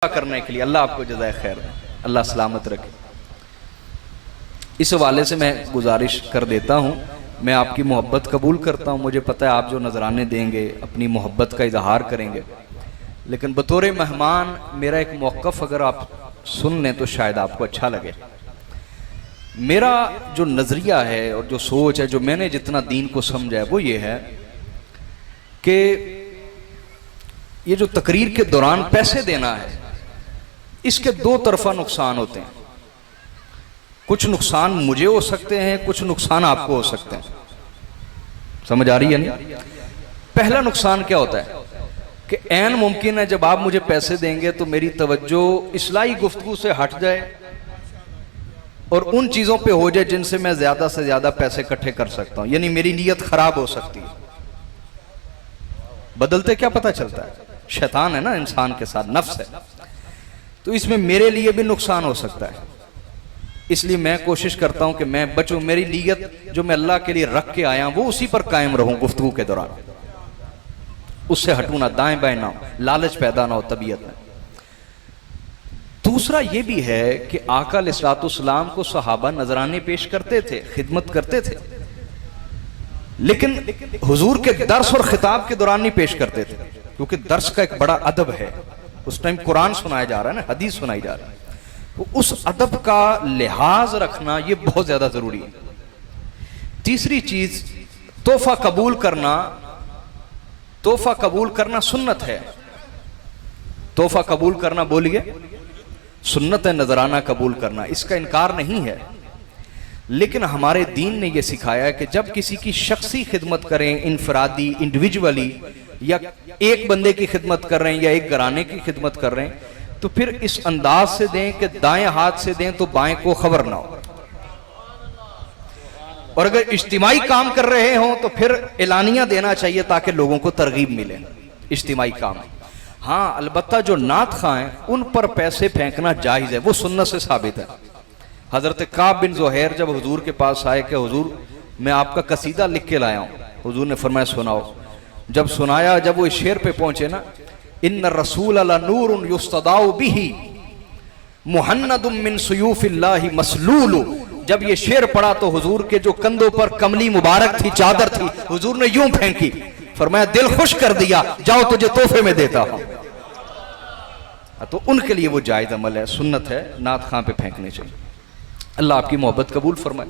करने के लिए। अल्लाह आपको जज़ाए खैर दे, अल्लाह सलामत रखे। इस हवाले से मैं गुजारिश कर देता हूँ, मैं आपकी मोहब्बत कबूल करता हूँ, मुझे पता है आप जो नजराने देंगे अपनी मोहब्बत का इजहार करेंगे, लेकिन बतौर मेहमान मेरा एक मौक़िफ़ अगर आप सुन लें तो शायद आपको अच्छा लगे। मेरा जो नज़रिया है और जो सोच है, जो मैंने जितना दीन को समझा है, वो ये है कि ये जो तकरीर के दौरान पैसे देना है, इसके दो तरफा नुकसान होते हैं। कुछ नुकसान मुझे हो सकते हैं, कुछ नुकसान आपको हो सकते हैं। समझ आ रही है नहीं? पहला नुकसान क्या होता है कि ऐन मुमकिन है जब आप मुझे पैसे देंगे तो मेरी तवज्जो इस्लाही गुफ्तगू से हट जाए और उन चीजों पे हो जाए जिनसे मैं ज्यादा से ज्यादा पैसे इकट्ठे कर सकता हूं, यानी मेरी नीयत खराब हो सकती है। बदलते क्या पता चलता है, शैतान है ना इंसान के साथ, नफ्स है, तो इसमें मेरे लिए भी नुकसान हो सकता है। इसलिए मैं कोशिश करता हूं कि मैं बचूं, मेरी नीयत जो मैं अल्लाह के लिए रख के आया वो उसी पर कायम रहूं गुफ्तगू के दौरान, उससे हटूं ना, दाएं बाएं ना हो, लालच पैदा ना हो तबीयत में। दूसरा ये भी है कि आका अलैहिस्सलाम को सहाबा नजराने पेश करते थे, खिदमत करते थे, लेकिन हुजूर के दर्स और खिताब के दौरान नहीं पेश करते थे, क्योंकि दर्स का एक बड़ा अदब है। उस टाइम कुरान सुनाया जा रहा है ना, हदीस सुनाई जा रही है, तो उस अदब का लिहाज रखना ये बहुत ज्यादा जरूरी है। तीसरी चीज, तोहफा कबूल करना, तोहफा कबूल करना सुन्नत है। तोहफा कबूल करना, बोलिए, सुन्नत है नजराना कबूल करना, इसका इनकार नहीं है। लेकिन हमारे दीन ने यह सिखाया है कि जब किसी की शख्सी खिदमत करें, इनफरादी, इंडिविजुअली, या एक बंदे की खिदमत कर रहे हैं या एक घराने की खिदमत कर रहे हैं, तो फिर इस अंदाज से दें कि दाएं हाथ से दें तो बाएं को खबर ना हो, और अगर इज्तिमाई काम कर रहे हो तो फिर एलानिया देना चाहिए ताकि लोगों को तरगीब मिले। इज्तिमाई काम, हाँ अलबत्ता जो नात खां हैं उन पर पैसे फेंकना जायज है, वो सुन्नत से साबित है। हजरत काब बिन ज़ुहैर जब हुजूर के पास आए कि हुजूर मैं आपका कसीदा लिख के लाया हूं, हुजूर ने फरमाया सुनाओ। जब सुनाया, जब वो इस शेर पे पहुंचे ना, इन्न रसूल ला नूरुन युस्तदाउ बिही मुहन्नदुम मिन सुयूफिल्लाहि मसलूलु, जब ये शेर पढ़ा तो हुजूर के जो कंधों पर कमली मुबारक थी, चादर थी, हुजूर ने यूं फेंकी, फरमाया दिल खुश कर दिया, जाओ तुझे तोहफे में देता हूं। तो उनके लिए वो जायज अमल है, सुन्नत है, नात खां पे फेंकने चाहिए। अल्लाह आपकी मोहब्बत कबूल फरमाए।